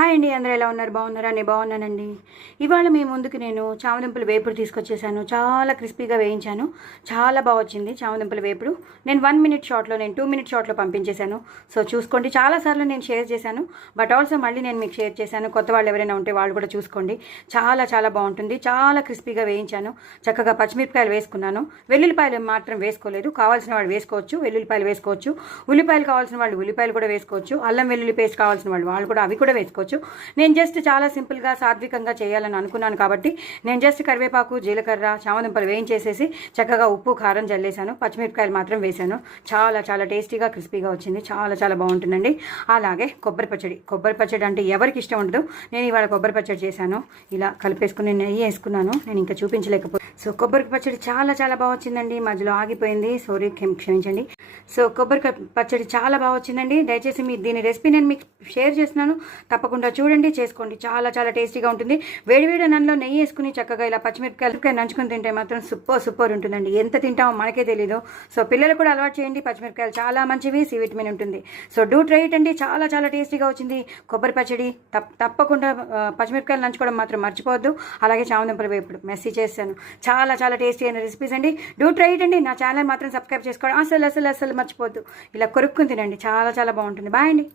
Hi అండి, అందరూ ఎలా ఉన్నారు? బాగున్నారా? నేను బాగున్నానండి. ఇవాళ మీ ముందుకు నేను చామదుంపల వేపుడు తీసుకొచ్చేసాను. చాలా క్రిస్పీగా వేయించాను. చాలా బాగా వచ్చింది చామదుంపల వేపుడు. నేను 1 మినిట్ షార్ట్లో, నేను 2 మినిట్ షార్ట్లో పంపించేశాను. సో చూసుకోండి. చాలాసార్లు నేను షేర్ చేశాను, బట్ ఆల్సో మళ్ళీ నేను మీకు షేర్ చేశాను. కొత్త వాళ్ళు ఎవరైనా ఉంటే వాళ్ళు కూడా చూసుకోండి. చాలా చాలా బాగుంటుంది. చాలా క్రిస్పీగా వేయించాను. చక్కగా పచ్చిమిరపకాయలు వేసుకున్నాను. వెల్లుల్లిపాయలు మాత్రం వేసుకోలేదు. కావాల్సిన వాళ్ళు వేసుకోవచ్చు, వెల్లుల్లిపాయలు వేసుకోవచ్చు. ఉల్లిపాయలు కావాల్సిన వాళ్ళు ఉల్లిపాయలు కూడా వేసుకోవచ్చు. అల్లం వెల్లుల్లి పేస్ట్ కావాల్సిన వాళ్ళు కూడా అవి కూడా వేసుకోవచ్చు. నేను జస్ట్ చాలా సింపుల్గా సాత్వికంగా చేయాలని అనుకున్నాను కాబట్టి నేను జస్ట్ కరివేపాకు, జీలకర్ర, చామదుంపలు వేయించేసేసి చక్కగా ఉప్పు, కారం జల్లేసాను. పచ్చిమిరపకాయలు మాత్రం వేసాను. చాలా చాలా టేస్టీగా క్రిస్పీగా వచ్చింది. చాలా చాలా బాగుంటుందండి. అలాగే కొబ్బరి పచ్చడి అంటే ఎవరికి ఇష్టం ఉండదు. నేను ఇవాళ కొబ్బరి పచ్చడి చేశాను. ఇలా కలిపేసుకుని నెయ్యి వేసుకున్నాను. నేను ఇంకా చూపించలేకపోతే. సో కొబ్బరి పచ్చడి చాలా చాలా బాగా వచ్చిందండి. మధ్యలో ఆగిపోయింది, సారీ, క్షమించండి. సో కొబ్బరి పచ్చడి చాలా బాగా వచ్చిందండి. దయచేసి మీ దీని రెసిపీ నేను మీకు షేర్ చేస్తున్నాను. తప్పకుండా చూడండి, చేసుకోండి. చాలా చాలా టేస్టీగా ఉంటుంది. వేడివేడి అన్నంలో నెయ్యి వేసుకుని చక్కగా ఇలా పచ్చిమిరపకాయలు నంచుకుని తింటే మాత్రం సూపర్ ఉంటుందండి. ఎంత తింటామో మనకే తెలీదు. సో పిల్లలు కూడా అలవాటు చేయండి. పచ్చిమిరపకాయలు చాలా మంచివి, సి విటమిన్ ఉంటుంది. సో డూ ట్రై ఇట్ అండి. చాలా చాలా టేస్టీగా వచ్చింది కొబ్బరి పచ్చడి. తప్పకుండా పచ్చిమిరపకాయలు నంచుకోవడం మాత్రం మర్చిపోవద్దు. అలాగే చామదుంపల వేపుడు మెస్సీ చేశాను. చాలా చాలా టేస్టీ అయిన రెసిపీస్ అండి. డూ ట్రై ఇట్ అండి. నా ఛానల్ మాత్రం సబ్స్క్రైబ్ చేసుకోవడం అసలు మర్చిపోవద్దు. ఇలా కొరుక్కుని తినండి. చాలా చాలా బాగుంటుంది. బాయ్ అండి.